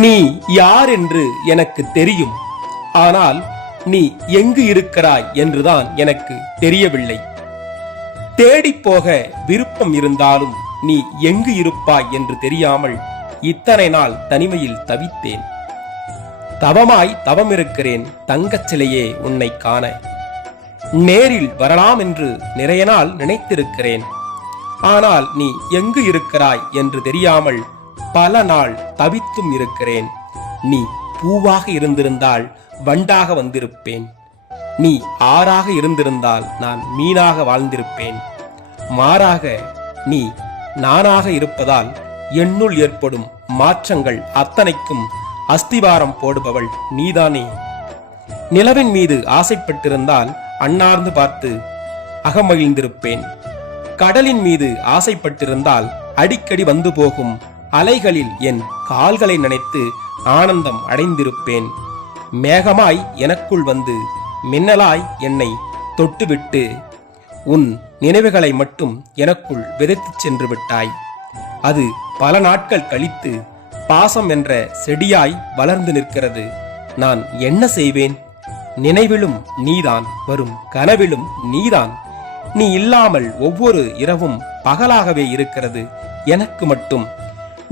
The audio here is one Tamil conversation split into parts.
நீ யார் என்று எனக்கு தெரியும். ஆனால் நீ எங்கு இருக்கிறாய் என்றுதான் எனக்கு தெரியவில்லை. தேடிப்போக விருப்பம் இருந்தாலும் நீ எங்கு இருப்பாய் என்று தெரியாமல் இத்தனை நாள் தனிமையில் தவித்தேன். தவமாய் தவமிருக்கிறேன் தங்கச் சிலையே உன்னை காண. நேரில் வரலாம் என்று நிறைய நாள் நினைத்திருக்கிறேன். ஆனால் நீ எங்கு இருக்கிறாய் என்று தெரியாமல் பல நாள் தவித்தும் இருக்கிறேன். நீ பூவாக இருந்திருந்தால் வண்டாக வந்திருப்பேன். நீ ஆறாக இருந்திருந்தால் நான் மீனாக வாழ்ந்திருப்பேன். மாறாக நீ நானாக இருப்பதால் என்னுள் ஏற்படும் மாற்றங்கள் அத்தனைக்கும் அஸ்திவாரம் போடுபவள் நீதானே. நிலவின் மீது ஆசைப்பட்டிருந்தால் அண்ணார்ந்து பார்த்து அகமகிழ்ந்திருப்பேன். கடலின் மீது ஆசைப்பட்டிருந்தால் அடிக்கடி வந்து போகும் அலைகளில் என் கால்களை நினைத்து ஆனந்தம் அடைந்திருப்பேன். மேகமாய் எனக்குள் வந்து மின்னலாய் என்னை தொட்டுவிட்டு உன் நினைவுகளை மட்டும் எனக்குள் விதைத்துச் சென்று விட்டாய். அது பல நாட்கள் கழித்து பாசம் என்ற செடியாய் வளர்ந்து நிற்கிறது. நான் என்ன செய்வேன்? நினைவிலும் நீதான் வரும் கனவிலும் நீதான். நீ இல்லாமல் ஒவ்வொரு இரவும் பகலாகவே இருக்கிறது. எனக்கு மட்டும்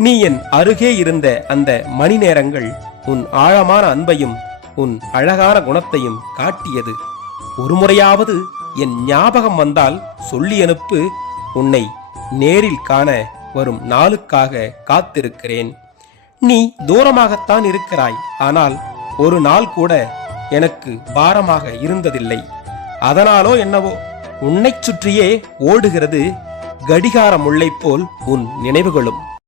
நீ என் அருகே இருந்த அந்த மணி நேரங்கள் உன் ஆழமான அன்பையும் உன் அழகான குணத்தையும் காட்டியது. ஒரு முறையாவது என் ஞாபகம் வந்தால் சொல்லி அனுப்பு உன்னை நேரில் காண வரும் நாளுக்காக காத்திருக்கிறேன். நீ தூரமாகத்தான் இருக்கிறாய் ஆனால் ஒரு நாள் கூட எனக்கு பாரமாக இருந்ததில்லை. அதனாலோ என்னவோ உன்னைச் சுற்றியே ஓடுகிறது கடிகார முல்லை போல் உன் நினைவுகளும்.